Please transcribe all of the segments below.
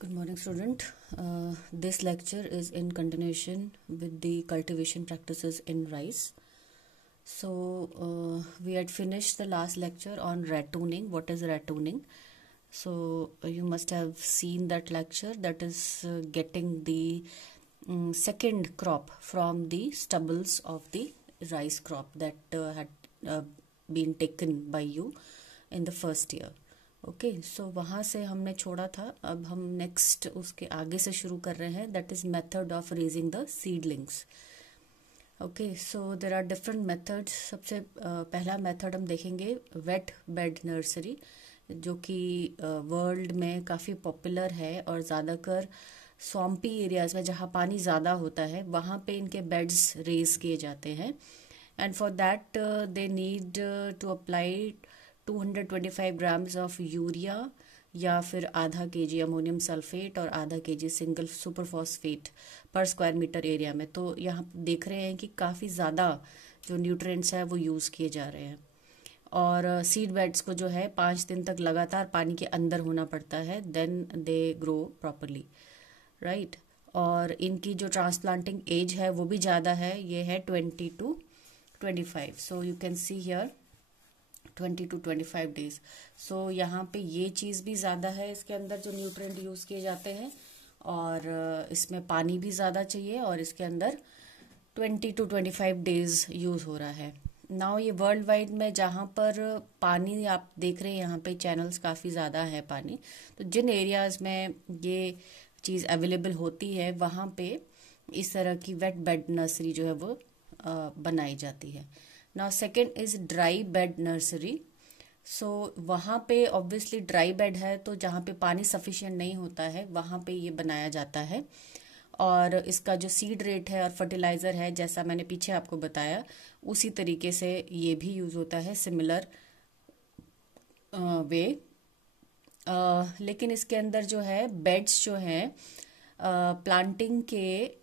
Good morning, student. This lecture is in continuation with the cultivation practices in rice. So, we had finished the last lecture on ratooning. What is ratooning? So, you must have seen that lecture, that is getting the second crop from the stubbles of the rice crop that had been taken by you in the first year. Okay so वहाँ से हमने छोड़ा था. अब हम next उसके आगे से शुरू कर रहे हैं. That is method of raising the seedlings. Okay so there are different methods. सबसे पहला मेथड हम देखेंगे वेट बेड नर्सरी, जो कि वर्ल्ड में काफ़ी पॉपुलर है और ज़्यादातर स्वम्पी एरियाज में जहाँ पानी ज़्यादा होता है वहाँ पे इनके बेड्स रेज किए जाते हैं. And for that they need to apply 225 grams of urea या फिर आधा केजी अमोनियम सल्फेट और आधा KG single super phosphate per square metre area में. तो यहाँ देख रहे हैं कि काफ़ी ज़्यादा जो न्यूट्रिएंट्स है वो यूज़ किए जा रहे हैं. और सीड बेड्स को जो है 5 दिन तक लगातार पानी के अंदर होना पड़ता है, then they grow properly, right. और इनकी जो ट्रांसप्लांटिंग एज है वो भी ज़्यादा है, ये है 20 to 25. So you can see here 20 to 25 days. So यहाँ पे ये चीज़ भी ज़्यादा है, इसके अंदर जो न्यूट्रिएंट यूज़ किए जाते हैं, और इसमें पानी भी ज़्यादा चाहिए, और इसके अंदर 20 to 25 डेज यूज़ हो रहा है. नाउ ये वर्ल्ड वाइड में जहाँ पर पानी आप देख रहे हैं, यहाँ पे चैनल्स काफ़ी ज़्यादा है पानी, तो जिन एरियाज़ में ये चीज़ अवेलेबल होती है वहाँ पे इस तरह की वेट बेड नर्सरी जो है वो बनाई जाती है. Now second is dry bed nursery. So वहाँ पे ऑब्वियसली ड्राई बेड है, तो जहाँ पे पानी सफिशिएंट नहीं होता है वहाँ पे ये बनाया जाता है. और इसका जो सीड रेट है और फर्टिलाइज़र है, जैसा मैंने पीछे आपको बताया, उसी तरीके से ये भी यूज़ होता है, सिमिलर वे. लेकिन इसके अंदर जो है बेड्स जो हैं प्लांटिंग के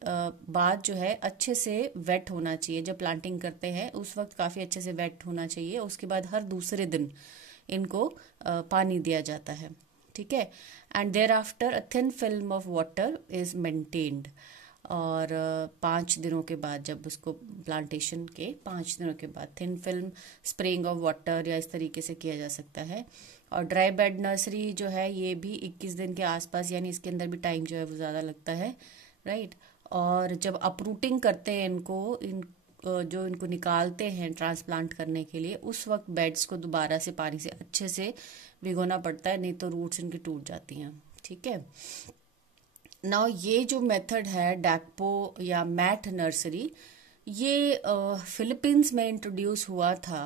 बाद जो है अच्छे से वेट होना चाहिए. जब प्लांटिंग करते हैं उस वक्त काफ़ी अच्छे से वेट होना चाहिए. उसके बाद हर दूसरे दिन इनको पानी दिया जाता है, ठीक है. And thereafter a thin film of water is maintained. और 5 दिनों के बाद, जब उसको प्लांटेशन के 5 दिनों के बाद thin film spraying of water या इस तरीके से किया जा सकता है. और ड्राई बेड नर्सरी जो है ये भी 21 दिन के आसपास, यानी इसके अंदर भी टाइम जो है वो ज़्यादा लगता है, राइट. और जब अपरूटिंग करते हैं इनको, जो इनको निकालते हैं ट्रांसप्लांट करने के लिए, उस वक्त बेड्स को दोबारा से पानी से अच्छे से भिगोना पड़ता है, नहीं तो रूट्स इनकी टूट जाती हैं, ठीक है. नाउ ये जो मेथड है डैकपो या मैट नर्सरी, ये फिलीपींस में इंट्रोड्यूस हुआ था,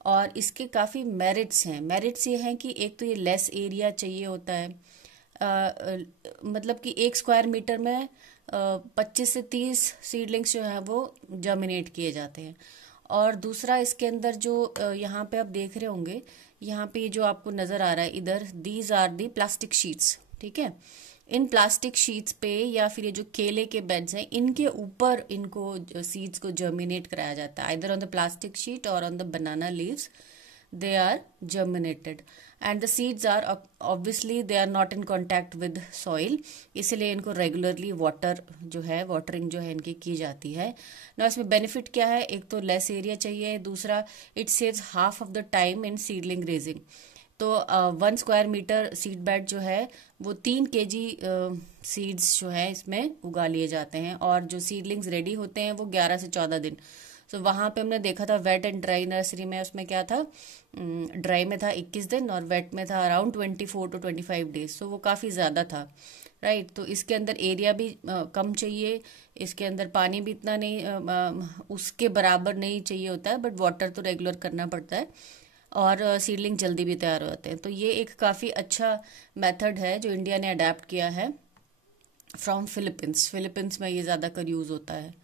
और इसके काफ़ी मेरिट्स हैं. मेरिट्स ये हैं कि एक तो ये लेस एरिया चाहिए होता है, मतलब कि 1 स्क्वायर मीटर में 25 से 30 सीडलिंग्स जो हैं वो जर्मिनेट किए जाते हैं. और दूसरा, इसके अंदर जो यहाँ पे आप देख रहे होंगे, यहाँ पे जो आपको नज़र आ रहा है इधर, these are the plastic sheets, ठीक है. इन प्लास्टिक शीट्स पे या फिर ये जो केले के बेड्स हैं, इनके ऊपर इनको सीड्स को जर्मिनेट कराया जाता है, either on the plastic sheet और on the banana leaves they are germinated. And the seeds are obviously they are not in contact with soil, इसलिए इनको रेगुलरली वाटरिंग जो है इनकी की जाती है. ना इसमें बेनिफिट क्या है, एक तो लेस एरिया चाहिए, दूसरा it saves half of the time in seedling raising. तो 1 स्क्वायर मीटर सीड बेड जो है वो 3 केजी सीड्स जो है इसमें उगा लिए जाते हैं, और जो सीडलिंग्स रेडी होते हैं वो 11 से 14 दिन. सो वहाँ पे हमने देखा था वेट एंड ड्राई नर्सरी में, उसमें क्या था, ड्राई में था 21 दिन और वेट में था अराउंड 24 to 25 डेज. सो वो काफ़ी ज़्यादा था, राइट. तो इसके अंदर एरिया भी कम चाहिए, इसके अंदर पानी भी इतना नहीं उसके बराबर नहीं चाहिए होता है, बट वाटर तो रेगुलर करना पड़ता है, और सीडलिंग जल्दी भी तैयार हो जाते हैं. तो ये एक काफ़ी अच्छा मेथड है जो इंडिया ने अडेप्ट किया है फ्रॉम फिलीपींस में ये ज़्यादातर यूज़ होता है.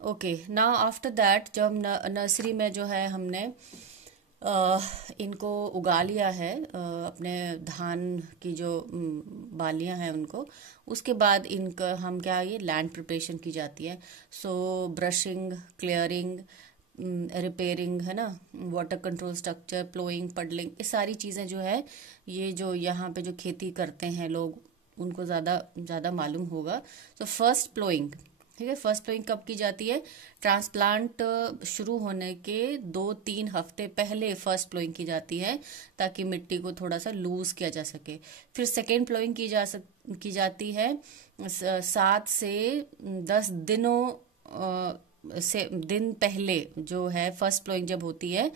ओके, नाउ आफ्टर दैट जब हम नर्सरी में जो है हमने इनको उगा लिया है, अपने धान की जो बालियां हैं उनको, उसके बाद इनका हम क्या, ये लैंड प्रिपरेशन की जाती है. सो ब्रशिंग, क्लियरिंग, रिपेयरिंग, है ना, water control structure, ploughing, puddling, ये सारी चीज़ें जो है, ये जो यहाँ पे जो खेती करते हैं लोग उनको ज़्यादा मालूम होगा। तो फर्स्ट प्लोइंग, ठीक है, फर्स्ट प्लोइंग कब की जाती है? ट्रांसप्लांट शुरू होने के 2-3 हफ्ते पहले फर्स्ट प्लोइंग की जाती है, ताकि मिट्टी को थोड़ा सा लूज किया जा सके। फिर सेकेंड प्लोइंग की जाती है 7 से 10 दिन पहले, जो है फर्स्ट प्लोइंग जब होती है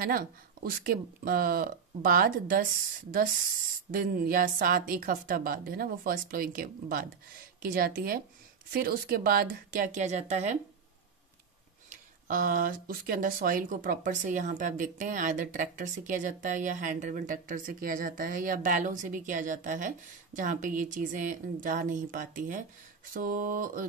ना, उसके बाद 10 दिन या 1 हफ्ता बाद, है ना, वो फर्स्ट प्लोइंग के बाद की जाती है। फिर उसके बाद क्या किया जाता है, उसके अंदर सॉइल को प्रॉपर से, यहाँ पे आप देखते हैं, आइदर ट्रैक्टर से किया जाता है या हैंड ड्रिवन ट्रैक्टर से किया जाता है या बैलों से भी किया जाता है, जहाँ पे ये चीजें जा नहीं पाती है। So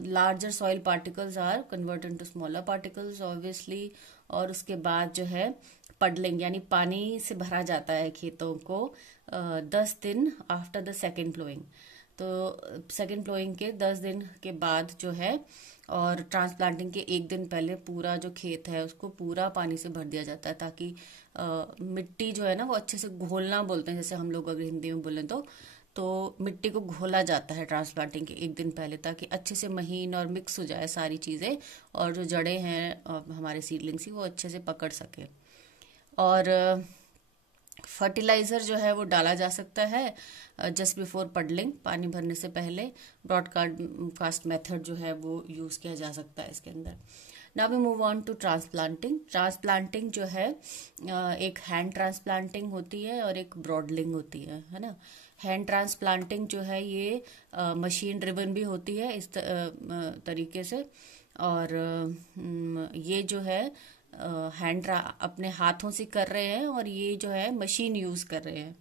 larger soil particles are convert into smaller particles obviously. और उसके बाद जो है पडलिंग, यानी पानी से भरा जाता है खेतों को 10 दिन आफ्टर द सेकेंड प्लोइंग। तो सेकेंड प्लोइंग के 10 दिन के बाद जो है, और ट्रांसप्लांटिंग के 1 दिन पहले पूरा जो खेत है उसको पूरा पानी से भर दिया जाता है, ताकि मिट्टी जो है ना वो अच्छे से घोलना बोलते हैं, जैसे हम लोग अगर हिंदी में बोलें तो मिट्टी को घोला जाता है ट्रांसप्लांटिंग के 1 दिन पहले, ताकि अच्छे से महीन और मिक्स हो जाए सारी चीजें, और जो जड़ें हैं हमारे सीडलिंग्स की वो अच्छे से पकड़ सके। और फर्टिलाइजर जो है वो डाला जा सकता है जस्ट बिफोर पडलिंग, पानी भरने से पहले। ब्रॉडकास्ट मेथड जो है वो यूज किया जा सकता है इसके अंदर। Now we move on to transplanting. Transplanting जो है एक हैंड ट्रांसप्लांटिंग होती है और एक ब्रॉडलिंग होती है ना। हैंड ट्रांसप्लांटिंग जो है ये मशीन ड्रिवन भी होती है इस तरीके से, और ये जो है हैंड अपने हाथों से कर रहे हैं, और ये जो है मशीन यूज कर रहे हैं।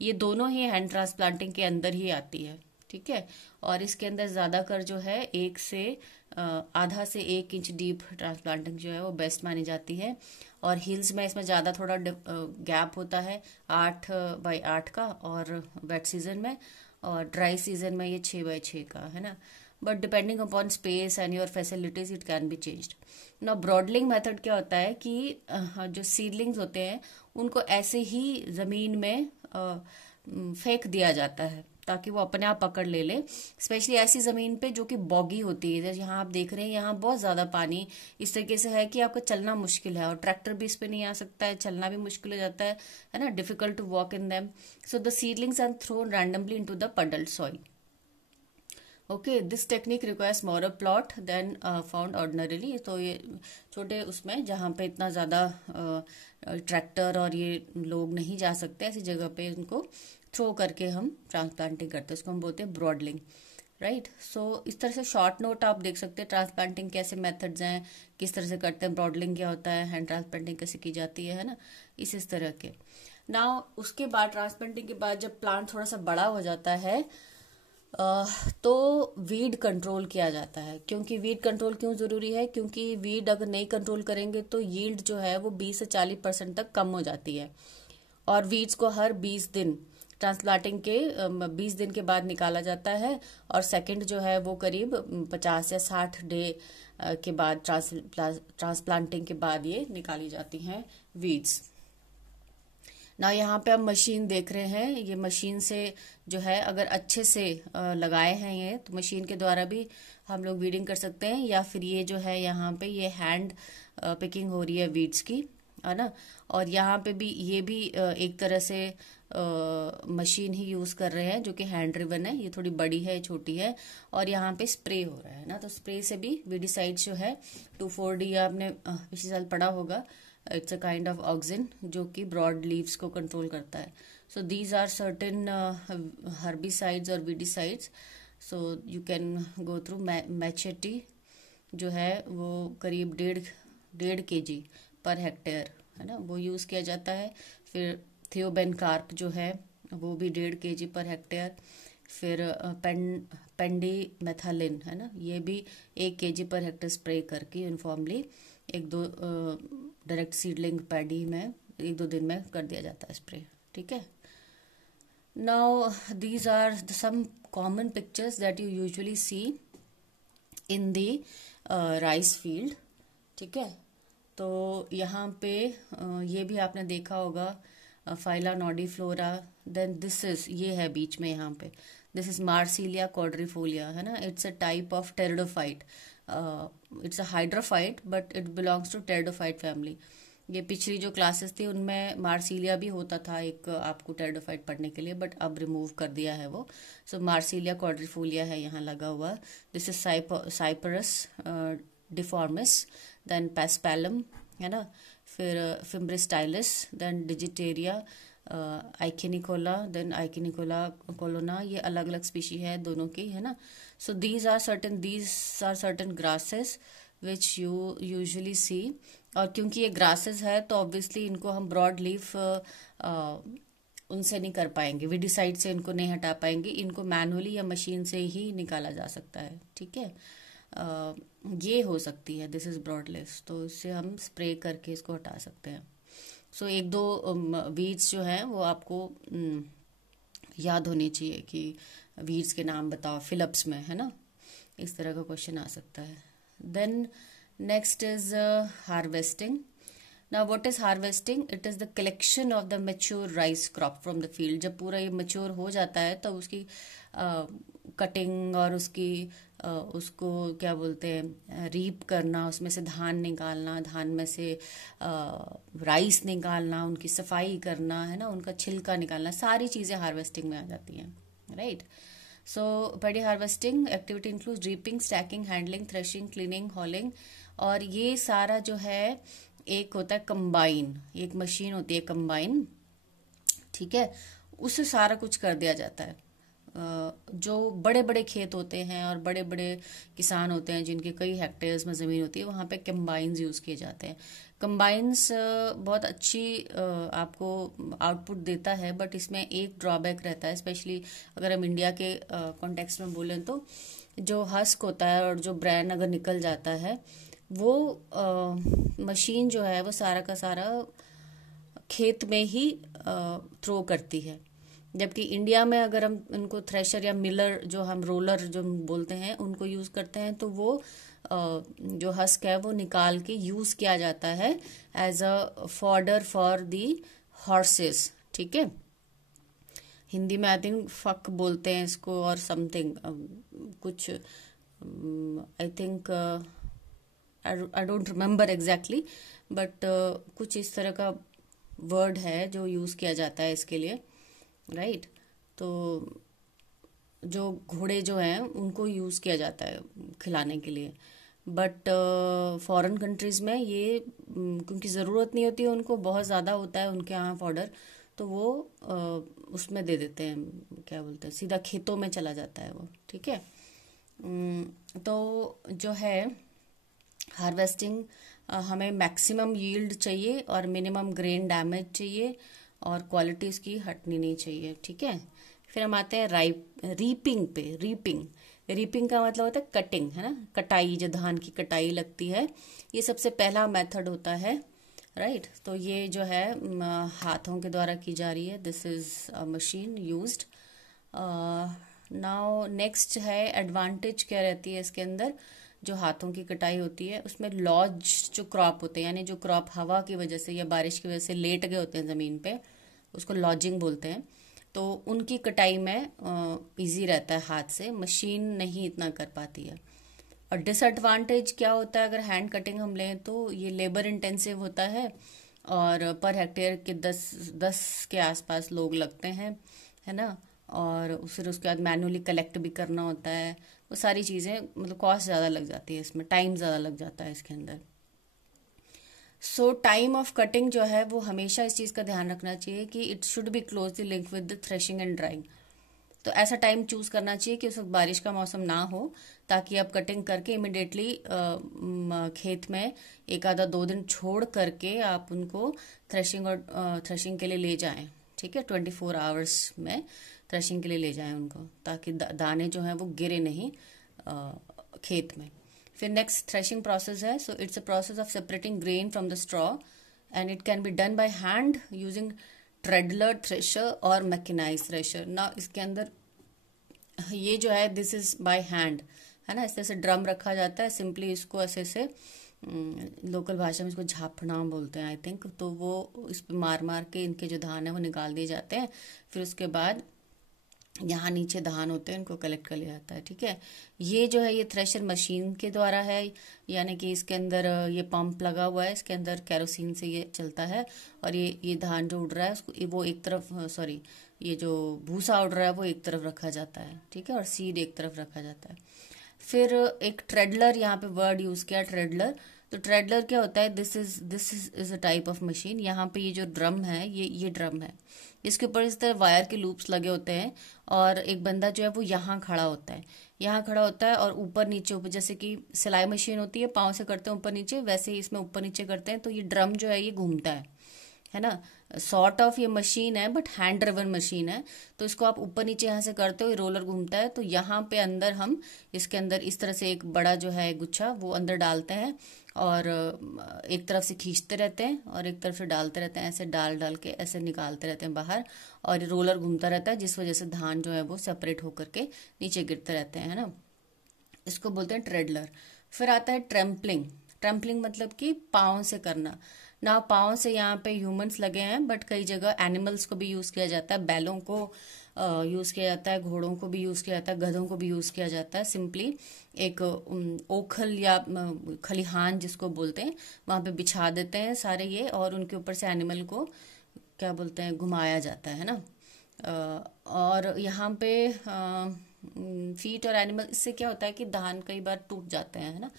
ये दोनों ही हैंड ट्रांसप्लांटिंग के अंदर ही आती है, ठीक है। और इसके अंदर ज्यादातर जो है 1 से आधा से 1 इंच डीप ट्रांसप्लांटिंग जो है वो बेस्ट मानी जाती है। और हिल्स में इसमें ज्यादा थोड़ा गैप होता है 8x8 का, और वेट सीजन में, और ड्राई सीजन में ये 6x6 का, है ना। But depending upon space and your facilities it can be changed. ना ब्रॉडलिंग मेथड क्या होता है कि जो सीडलिंग्स होते हैं उनको ऐसे ही जमीन में फेंक दिया जाता है, ताकि वो अपने आप पकड़ ले। स्पेशली ऐसी जमीन पे जो कि बॉगी होती है, जैसे यहाँ आप देख रहे हैं, यहाँ बहुत ज्यादा पानी इस तरीके से है कि आपको चलना मुश्किल है, और ट्रैक्टर भी इस पे नहीं आ सकता है, चलना भी मुश्किल हो जाता है ना, difficult to walk in them. So the seedlings are thrown randomly into the puddled soil. Okay, this technique requires smaller plot than found ordinarily. तो ये छोटे उसमें जहाँ पे इतना ज़्यादा ट्रैक्टर और ये लोग नहीं जा सकते, ऐसी जगह पे उनको थ्रो करके हम ट्रांसप्लांटिंग करते हैं, उसको हम बोलते हैं ब्रॉडलिंग, राइट। सो इस तरह से शॉर्ट नोट आप देख सकते हैं ट्रांसप्लांटिंग कैसे मेथड्स हैं, किस तरह से करते हैं, ब्रॉडलिंग क्या होता है, हैंड ट्रांसप्लांटिंग कैसे की जाती है ना, इस तरह के। नाउ उसके बाद ट्रांसप्लांटिंग के बाद जब प्लांट थोड़ा सा बड़ा हो जाता है तो वीड कंट्रोल किया जाता है। क्योंकि वीड कंट्रोल क्यों जरूरी है? क्योंकि वीड अगर नहीं कंट्रोल करेंगे तो यील्ड जो है वो 20 से 40% तक कम हो जाती है। और वीड्स को हर 20 दिन, ट्रांसप्लांटिंग के 20 दिन के बाद निकाला जाता है, और सेकंड जो है वो करीब 50 या 60 डे के बाद, ट्रांसप्लांटिंग के बाद ये निकाली जाती हैं वीड्स। ना यहाँ पे आप मशीन देख रहे हैं, ये मशीन से जो है अगर अच्छे से लगाए हैं ये, तो मशीन के द्वारा भी हम लोग वीडिंग कर सकते हैं, या फिर ये जो है यहाँ पे ये हैंड पिकिंग हो रही है वीड्स की, है ना। और यहाँ पे भी ये भी एक तरह से मशीन ही यूज कर रहे हैं, जो कि हैंड ड्रिवन है। ये थोड़ी बड़ी है, छोटी है, और यहाँ पे स्प्रे हो रहा है ना, तो स्प्रे से भी वीडिसाइड जो है 2,4-D आपने पिछले साल पढ़ा होगा, it's a kind of auxin जो कि ब्रॉड लीव्स को कंट्रोल करता है। So these are certain herbicides और weedicides. So you can go through. Machete जो है वो करीब 1.5 kg पर हेक्टेयर, है ना, वो यूज किया जाता है। फिर थियोबेनकार्प जो है वो भी 1.5 kg पर हेक्टेयर। फिर पेंडीमेथालिन, है ना, ये भी 1 kg पर हेक्टेयर स्प्रे करके यूनिफॉर्मली 1-2 डायरेक्ट सीडलिंग पैडी में 1-2 दिन में कर दिया जाता है स्प्रे, ठीक है। Now these are some common pictures that you usually see in the rice field, ठीक है। तो यहाँ पे ये भी आपने देखा होगा, फाइला नॉडीफ्लोरा। देन दिस इज, ये है बीच में यहाँ पे, दिस इज मार्सिलिया क्वाड्रिफोलिया, है ना। It's a type of pteridophyte, it's a hydrophyte but it belongs to pteridophyte family. ये पिछली जो क्लासेस थी उनमें मार्सिलिया भी होता था एक आपको टेरिडोफाइट पढ़ने के लिए, बट अब रिमूव कर दिया है वो। सो मार्सिलिया क्वाड्रिफोलिया है यहाँ लगा हुआ। This is Cyperus difformis, then Paspalum, है ना। फिर फिम्ब्रिस्टाइलिस, देन डिजिटेरिया, आइकिनिकोला, देन आइकिनिकोला कोलोना। ये अलग अलग स्पीशी है दोनों की, है ना। So these are certain grasses which you usually see. और क्योंकि ये ग्रासेस है तो ऑब्वियसली इनको हम ब्रॉड लीफ उनसे नहीं कर पाएंगे, विडिसाइड से इनको नहीं हटा पाएंगे, इनको मैनुअली या मशीन से ही निकाला जा सकता है, ठीक है। ये हो सकती है, दिस इज ब्रॉड लीफ, तो इससे हम स्प्रे करके इसको हटा सकते हैं। सो एक दो वीड्स जो हैं वो आपको याद होनी चाहिए कि वीड्स के नाम बताओ फिलिप्स में, है ना। इस तरह का क्वेश्चन आ सकता है। Then next is harvesting. Now what is harvesting? It is the collection of the mature rice crop from the field. जब पूरा ये मैच्योर हो जाता है तो उसकी कटिंग और उसको क्या बोलते हैं, रीप करना, उसमें से धान निकालना, धान में से राइस निकालना, उनकी सफाई करना, है ना, उनका छिलका निकालना, सारी चीजें हार्वेस्टिंग में आ जाती हैं, right. So paddy harvesting activity include reaping, stacking, handling, threshing, cleaning, hauling. और ये सारा जो है, एक होता है कंबाइन, एक मशीन होती है कंबाइन, ठीक है, उससे सारा कुछ कर दिया जाता है। जो बड़े बड़े खेत होते हैं और बड़े बड़े किसान होते हैं जिनके कई हेक्टेयर्स में ज़मीन होती है, वहाँ पे कंबाइंस यूज़ किए जाते हैं। कंबाइंस बहुत अच्छी आपको आउटपुट देता है, बट इसमें एक ड्रॉबैक रहता है, स्पेशली अगर हम इंडिया के कॉन्टेक्स्ट में बोलें तो जो हस्क होता है और जो ब्रैन अगर निकल जाता है, वो मशीन जो है वो सारा का सारा खेत में ही थ्रो करती है। जबकि इंडिया में अगर हम इनको थ्रेशर या मिलर, जो हम रोलर जो बोलते हैं, उनको यूज करते हैं तो वो जो हस्क है वो निकाल के यूज किया जाता है as a fodder for the horses, ठीक है। हिंदी में आई थिंक फक बोलते हैं इसको और समथिंग कुछ, I think I don't remember exactly, but कुछ इस तरह का वर्ड है जो यूज किया जाता है इसके लिए, राइट। तो जो घोड़े जो हैं उनको यूज किया जाता है खिलाने के लिए, बट फॉरेन कंट्रीज में ये क्योंकि ज़रूरत नहीं होती है उनको, बहुत ज़्यादा होता है उनके यहाँ फॉडर, तो वो उसमें दे देते हैं, क्या बोलते हैं, सीधा खेतों में चला जाता है वो, ठीक है। तो जो है हार्वेस्टिंग, हमें मैक्सिमम यील्ड चाहिए और मिनिमम ग्रेन डैमेज चाहिए और क्वालिटी उसकी हटनी नहीं चाहिए, ठीक है। फिर हम आते हैं रीपिंग पे। रीपिंग का मतलब होता है कटिंग, है ना, कटाई, जो धान की कटाई लगती है, ये सबसे पहला मेथड होता है, राइट। तो ये जो है हाथों के द्वारा की जा रही है, this is a machine used. Now next है एडवांटेज क्या रहती है इसके अंदर, जो हाथों की कटाई होती है उसमें लॉज जो क्रॉप होते हैं, यानी जो क्रॉप हवा की वजह से या बारिश की वजह से लेट गए होते हैं ज़मीन पे, उसको लॉजिंग बोलते हैं, तो उनकी कटाई में इजी रहता है हाथ से, मशीन नहीं इतना कर पाती है। और डिसएडवांटेज क्या होता है अगर हैंड कटिंग हम लें तो ये लेबर इंटेंसिव होता है और पर हेक्टेयर के 10 के आसपास लोग लगते हैं, है ना। और फिर उसके बाद मैनुअली कलेक्ट भी करना होता है, वो सारी चीज़ें, मतलब कॉस्ट ज़्यादा लग जाती है इसमें, टाइम ज़्यादा लग जाता है इसके अंदर। सो टाइम ऑफ कटिंग जो है वो हमेशा इस चीज़ का ध्यान रखना चाहिए कि it should be closely link with the threshing and drawing. तो ऐसा टाइम चूज करना चाहिए कि उस वक्त बारिश का मौसम ना हो, ताकि आप कटिंग करके इमिडिएटली खेत में एक आधा 2 दिन छोड़ करके आप उनको थ्रेशिंग के लिए ले जाएं, ठीक है। 24 आवर्स में थ्रेशिंग के लिए ले जाएं उनको, ताकि दाने जो हैं वो गिरे नहीं खेत में। फिर नेक्स्ट थ्रेशिंग प्रोसेस है। So it's a process of separating grain from the straw and it can be done by hand using treadle thresher और मैकेनाइज थ्रेशर। ना इसके अंदर ये जो है दिस इज बाय हैंड, है ना, इस तरह से ड्रम रखा जाता है, सिंपली इसको ऐसे से लोकल भाषा में इसको झापना बोलते हैं आई थिंक। तो वो इस पे मार मार के इनके जो धान है वो निकाल दिए जाते हैं। फिर उसके बाद यहाँ नीचे धान होते हैं, इनको कलेक्ट कर लिया जाता है। ठीक है, ये जो है ये थ्रेशर मशीन के द्वारा है, यानी कि इसके अंदर ये पंप लगा हुआ है, इसके अंदर केरोसिन से ये चलता है। और ये धान जो उड़ रहा है उसको वो एक तरफ, सॉरी, ये जो भूसा उड़ रहा है वो एक तरफ रखा जाता है। ठीक है, और सीड एक तरफ रखा जाता है। फिर एक ट्रेडलर, यहाँ पे वर्ड यूज किया ट्रेडलर। तो ट्रेडलर क्या होता है, this is a type of machine. यहाँ पे ये जो ड्रम है, ये ड्रम है, इसके ऊपर इस तरह वायर के लूप्स लगे होते हैं। और एक बंदा जो है वो यहाँ खड़ा होता है, यहाँ खड़ा होता है, और ऊपर नीचे ऊपर, जैसे कि सिलाई मशीन होती है, पाँव से करते हैं ऊपर नीचे, वैसे ही इसमें ऊपर नीचे करते हैं। तो ये ड्रम जो है ये घूमता है ना। सॉर्ट ऑफ ये मशीन है, बट हैंड ड्रिवन मशीन है। तो इसको आप ऊपर नीचे यहाँ से करते हो, ये रोलर घूमता है। तो यहाँ पे अंदर हम इसके अंदर इस तरह से एक बड़ा जो है गुच्छा वो अंदर डालते हैं, और एक तरफ से खींचते रहते हैं और एक तरफ से डालते रहते हैं, ऐसे डाल डाल के ऐसे निकालते रहते हैं बाहर। और ये रोलर घूमता रहता है, जिस वजह से धान जो है वो सेपरेट होकर के नीचे गिरते रहते हैं, है ना। इसको बोलते हैं ट्रेडलर। फिर आता है ट्रैम्पलिंग। ट्रैम्पलिंग मतलब कि पाँव से करना ना। पाँव से यहाँ पे ह्यूमंस लगे हैं, बट कई जगह एनिमल्स को भी यूज किया जाता है। बैलों को यूज किया जाता है, घोड़ों को भी यूज किया जाता है, गधों को भी यूज किया जाता है। सिंपली एक ओखल या खलिहान जिसको बोलते हैं, वहां पे बिछा देते हैं सारे ये, और उनके ऊपर से एनिमल को क्या बोलते हैं, घुमाया जाता है ना। और यहाँ पे फीट और एनिमल, इससे क्या होता है कि धान कई बार टूट जाते हैं, है ना,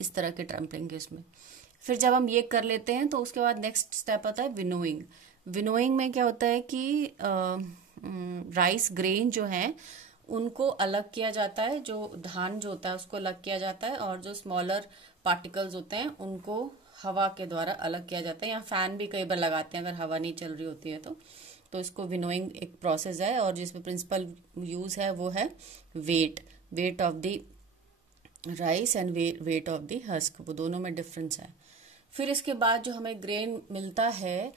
इस तरह के ट्रैम्पलिंग के इसमें। फिर जब हम ये कर लेते हैं तो उसके बाद नेक्स्ट स्टेप आता है विनोइंग। विनोइंग में क्या होता है कि राइस ग्रेन जो है उनको अलग किया जाता है, जो धान जो होता है उसको अलग किया जाता है, और जो स्मॉलर पार्टिकल्स होते हैं उनको हवा के द्वारा अलग किया जाता है। यहाँ फैन भी कई बार लगाते हैं अगर हवा नहीं चल रही होती है तो इसको विनोइंग एक प्रोसेस है, और जिसमें प्रिंसिपल यूज है वो है weight of the rice and weight of the husk, वो दोनों में डिफरेंस है। फिर इसके बाद जो हमें ग्रेन मिलता है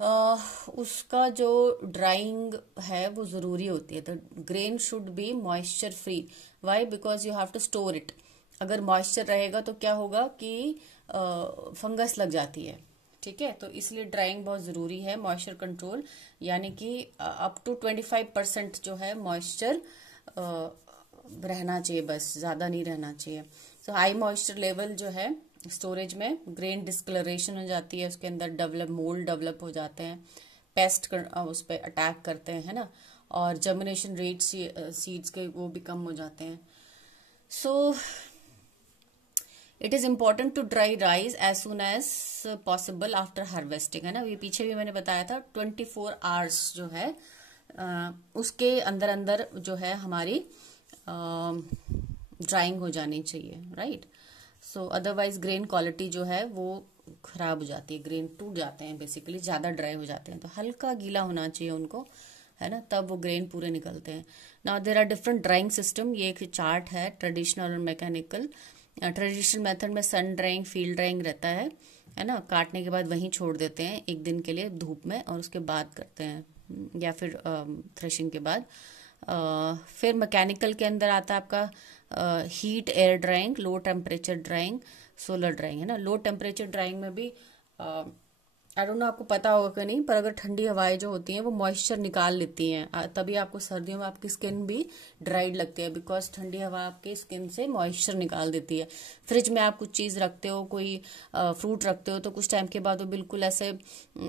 उसका जो ड्राइंग है वो जरूरी होती है। तो grain should be moisture free. Why? Because you have to store it. अगर मॉइस्चर रहेगा तो क्या होगा कि फंगस लग जाती है। ठीक है, तो इसलिए ड्राइंग बहुत जरूरी है, मॉइस्चर कंट्रोल, यानी कि अप टू 25% जो है मॉइस्चर रहना चाहिए, बस ज्यादा नहीं रहना चाहिए। तो हाई मॉइस्चर लेवल जो है स्टोरेज में, ग्रेन डिस्कलरेशन हो जाती है, उसके अंदर मोल्ड डेवलप हो जाते हैं, पेस्ट उस पर अटैक करते हैं, है ना, और जर्मिनेशन रेट सीड्स के वो भी कम हो जाते हैं। So it is important to dry rice as soon as possible after harvesting, है ना। ये पीछे भी मैंने बताया था 24 आवर्स जो है उसके अंदर अंदर जो है हमारी ड्राइंग हो जानी चाहिए, राइट। सो अदरवाइज ग्रेन क्वालिटी जो है वो खराब हो जाती है, ग्रेन टूट जाते हैं, बेसिकली ज्यादा ड्राई हो जाते हैं। तो हल्का गीला होना चाहिए उनको, है ना, तब वो ग्रेन पूरे निकलते हैं। Now there are different drying system. ये एक चार्ट है, ट्रेडिशनल और मैकेनिकल। ट्रेडिशनल मेथड में सन ड्राइंग, फील्ड ड्राइंग रहता है ना, काटने के बाद वहीं छोड़ देते हैं एक दिन के लिए धूप में, और उसके बाद करते हैं, या फिर थ्रेशिंग के बाद। फिर मैकेनिकल के अंदर आता है आपका heat air drying, low temperature drawing, solar drawing, है ना। लो टेम्परेचर ड्राइंग में भी आई डोंट नो आपको पता होगा कि नहीं, पर अगर ठंडी हवाएं जो होती हैं वो मॉइस्चर निकाल लेती हैं, तभी आपको सर्दियों में आपकी स्किन भी ड्राइड लगती है, बिकॉज ठंडी हवा आपके स्किन से मॉइस्चर निकाल देती है। फ्रिज में आप कुछ चीज रखते हो, कोई फ्रूट रखते हो, तो कुछ टाइम के बाद वो बिल्कुल ऐसे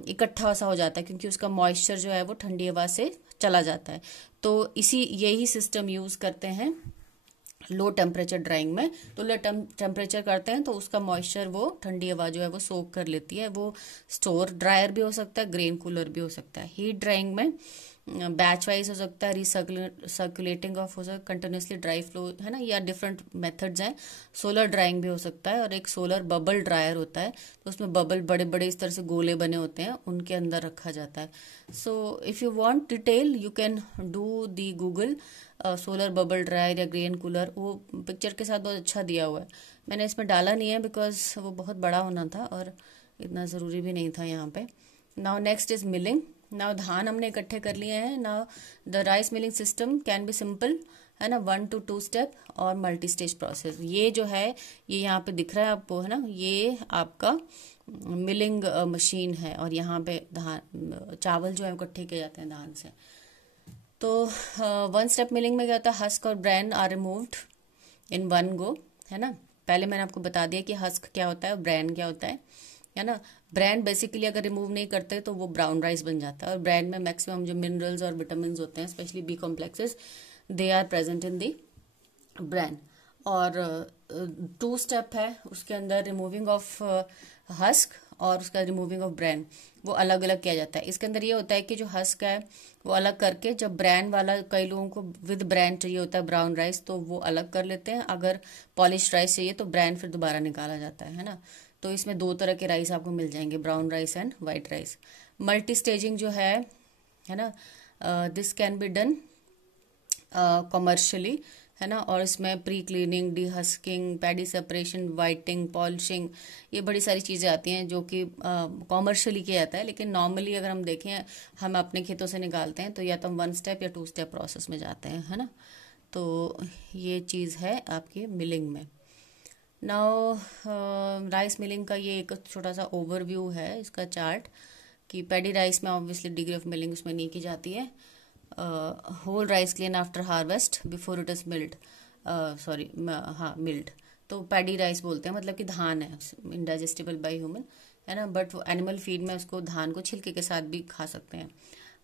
इकट्ठा सा हो जाता है, क्योंकि उसका मॉइस्चर जो है वो ठंडी हवा से चला जाता है। तो यही सिस्टम यूज करते हैं लो टेम्परेचर ड्राइंग में। तो लो टेम्परेचर करते हैं तो उसका मॉइस्चर वो ठंडी हवा जो है वो सोक कर लेती है, वो स्टोर, ड्रायर भी हो सकता है, ग्रेन कूलर भी हो सकता है। हीट ड्राइंग में बैच वाइज हो सकता है, रिसर्कुलेटिंग ऑफ हो सकता है, कंटिन्यूसली ड्राई फ्लो, है ना, या डिफरेंट मेथड्स हैं। सोलर ड्राइंग भी हो सकता है, और एक सोलर बबल ड्रायर होता है, तो उसमें बबल बड़े बड़े इस तरह से गोले बने होते हैं, उनके अंदर रखा जाता है। So if you want detail you can do the Google solar bubble dryer या ग्रेन कूलर, वो पिक्चर के साथ बहुत अच्छा दिया हुआ है। मैंने इसमें डाला नहीं है बिकॉज वो बहुत बड़ा होना था और इतना ज़रूरी भी नहीं था यहाँ पे। Now next is milling. Now धान हमने इकट्ठे कर लिए हैं। Now the rice milling system can be simple, है ना, 1 to 2 स्टेप और मल्टी स्टेज प्रोसेस। ये जो है ये यहाँ पे दिख रहा है आपको, है ना, ये आपका मिलिंग मशीन है और यहाँ पे धान चावल जो है इकट्ठे किए जाते हैं धान से। तो 1 स्टेप मिलिंग में क्या होता है, हस्क और ब्रेन आर रिमूव्ड इन 1 गो, है ना। पहले मैंने आपको बता दिया कि हस्क क्या होता है, ब्रेन क्या होता है ना। ब्रेन बेसिकली अगर रिमूव नहीं करते तो वो ब्राउन राइस बन जाता है, और ब्रेन में मैक्सिमम जो मिनरल्स और विटामिन होते हैं, specially B complexes, they are present in the bran. और 2 स्टेप है उसके अंदर, रिमूविंग ऑफ हस्क और उसका रिमूविंग ऑफ ब्रेन, वो अलग अलग किया जाता है। इसके अंदर ये होता है कि जो हस्क है वो अलग करके, जब ब्रेन वाला, कई लोगों को विद ब्रेन चाहिए होता है ब्राउन राइस, तो वो अलग कर लेते हैं। अगर पॉलिश राइस चाहिए तो ब्रेन फिर दोबारा निकाला जाता है ना। तो इसमें 2 तरह के राइस आपको मिल जाएंगे, brown rice and white rice. Multi staging जो है ना, this can be done commercially, है ना। और इसमें pre cleaning, de husking, paddy separation, whitening, polishing, ये बड़ी सारी चीज़ें आती हैं जो कि कॉमर्शियली किया जाता है। लेकिन नॉर्मली अगर हम देखें, हम अपने खेतों से निकालते हैं तो या तो हम 1 स्टेप या 2 स्टेप प्रोसेस में जाते हैं, है ना। तो ये चीज़ है आपकी मिलिंग में। नाउ राइस मिलिंग का ये एक छोटा सा ओवरव्यू है इसका चार्ट, कि पैडी राइस में ऑब्वियसली डिग्री ऑफ मिलिंग उसमें नहीं की जाती है। Whole rice clean after harvest before it is milled, sorry हाँ मिल्ड, तो पैडी राइस बोलते हैं, मतलब कि धान है, इनडाइजेस्टिबल बाय ह्यूमन, है ना। बट वो एनिमल फीड में उसको धान को छिलके के साथ भी खा सकते हैं।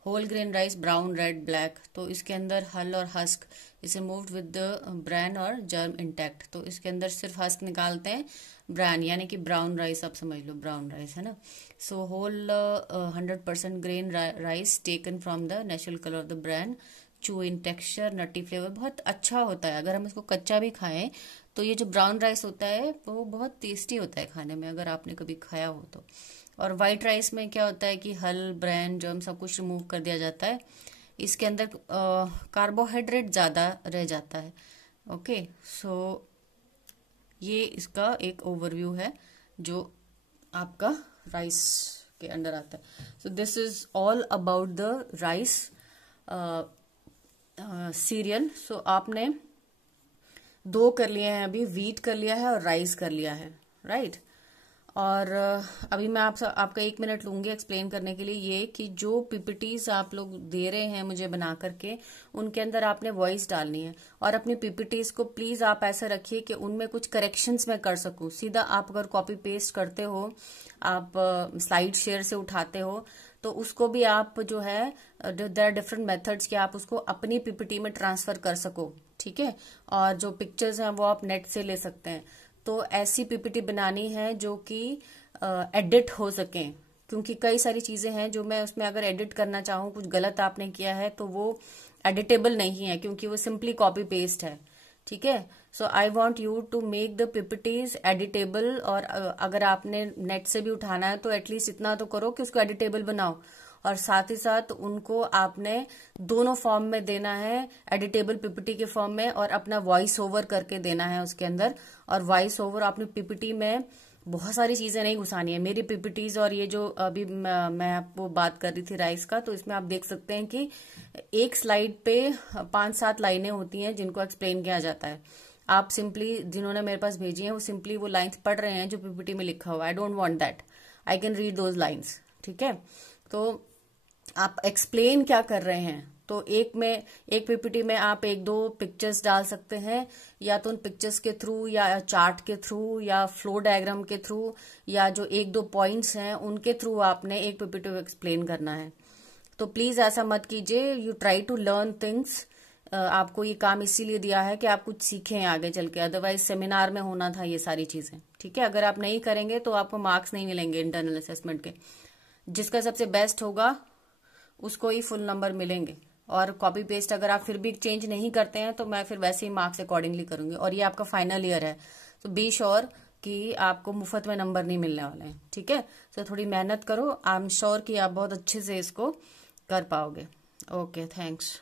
Whole grain rice, brown, red, black, तो इसके अंदर हल और husk is removed with the bran और जर्म इंटैक्ट, तो इसके अंदर सिर्फ हस्क निकालते हैं, ब्रैन यानी कि ब्राउन राइस आप समझ लो, ब्राउन राइस, है ना। So whole 100% grain rice taken from the natural colour of the bran, chew in texture, nutty flavour, बहुत अच्छा होता है। अगर हम इसको कच्चा भी खाएं तो ये जो ब्राउन राइस होता है वो बहुत टेस्टी होता है खाने में, अगर आपने कभी खाया हो तो। और वाइट राइस में क्या होता है कि हल, ब्रैन, जर्म सब कुछ रिमूव कर दिया जाता है, इसके अंदर कार्बोहाइड्रेट ज़्यादा रह जाता है। ओके, सो ये इसका एक ओवरव्यू है जो आपका राइस के अंदर आता है। So this is all about the rice cereal. सो आपने 2 कर लिए हैं अभी, व्हीट कर लिया है और राइस कर लिया है, राइट। और अभी मैं आपका 1 मिनट लूंगी एक्सप्लेन करने के लिए ये कि जो पीपीटीज आप लोग दे रहे हैं मुझे बना करके, उनके अंदर आपने वॉइस डालनी है। और अपनी पीपीटीज को प्लीज आप ऐसा रखिए कि उनमें कुछ करेक्शंस मैं कर सकूं। सीधा आप अगर कॉपी पेस्ट करते हो, आप स्लाइड शेयर से उठाते हो, तो उसको भी आप जो है, देयर आर डिफरेंट मेथड्स कि आप उसको अपनी पीपीटी में ट्रांसफर कर सको, ठीक है। और जो पिक्चर्स हैं वो आप नेट से ले सकते हैं। तो ऐसी पीपीटी बनानी है जो कि एडिट हो सके, क्योंकि कई सारी चीजें हैं जो मैं उसमें अगर एडिट करना चाहूँ, कुछ गलत आपने किया है तो वो एडिटेबल नहीं है, क्योंकि वो सिंपली कॉपी पेस्ट है, ठीक है। So I want you to make the PPTs editable. और अगर आपने नेट से भी उठाना है तो एटलीस्ट इतना तो करो कि उसको एडिटेबल बनाओ, और साथ ही साथ उनको आपने दोनों फॉर्म में देना है, एडिटेबल पीपीटी के फॉर्म में और अपना वॉइस ओवर करके देना है उसके अंदर। और वॉइस ओवर आपने पीपीटी में बहुत सारी चीजें नहीं घुसानी है। मेरी पीपीटीज और ये जो अभी मैं आपको बात कर रही थी राइस का, तो इसमें आप देख सकते हैं कि एक स्लाइड पे 5-7 लाइनें होती हैं जिनको एक्सप्लेन किया जाता है। आप सिंपली, जिन्होंने मेरे पास भेजी हैं वो सिंपली वो लाइन्स पढ़ रहे हैं जो पीपीटी में लिखा हुआ है। I don't want that, I can read those lines, ठीक है। तो आप एक्सप्लेन क्या कर रहे हैं, तो एक पीपीटी में आप 1-2 पिक्चर्स डाल सकते हैं, या तो उन पिक्चर्स के थ्रू, या चार्ट के थ्रू, या फ्लो डायग्राम के थ्रू, या जो 1-2 पॉइंट्स हैं उनके थ्रू आपने एक पीपीटी को एक्सप्लेन करना है। तो प्लीज ऐसा मत कीजिए, you try to learn things. आपको ये काम इसीलिए दिया है कि आप कुछ सीखें आगे चल के, अदरवाइज सेमिनार में होना था ये सारी चीजें, ठीक है। अगर आप नहीं करेंगे तो आपको मार्क्स नहीं मिलेंगे इंटरनल असेसमेंट के। जिसका सबसे बेस्ट होगा उसको ही फुल नंबर मिलेंगे। और कॉपी पेस्ट अगर आप फिर भी चेंज नहीं करते हैं तो मैं फिर वैसे ही मार्क्स अकॉर्डिंगली करूंगी। और ये आपका फाइनल ईयर है, तो बी श्योर कि आपको मुफ्त में नंबर नहीं मिलने वाले हैं, ठीक है। तो थोड़ी मेहनत करो, आई एम श्योर कि आप बहुत अच्छे से इसको कर पाओगे। Okay, thanks.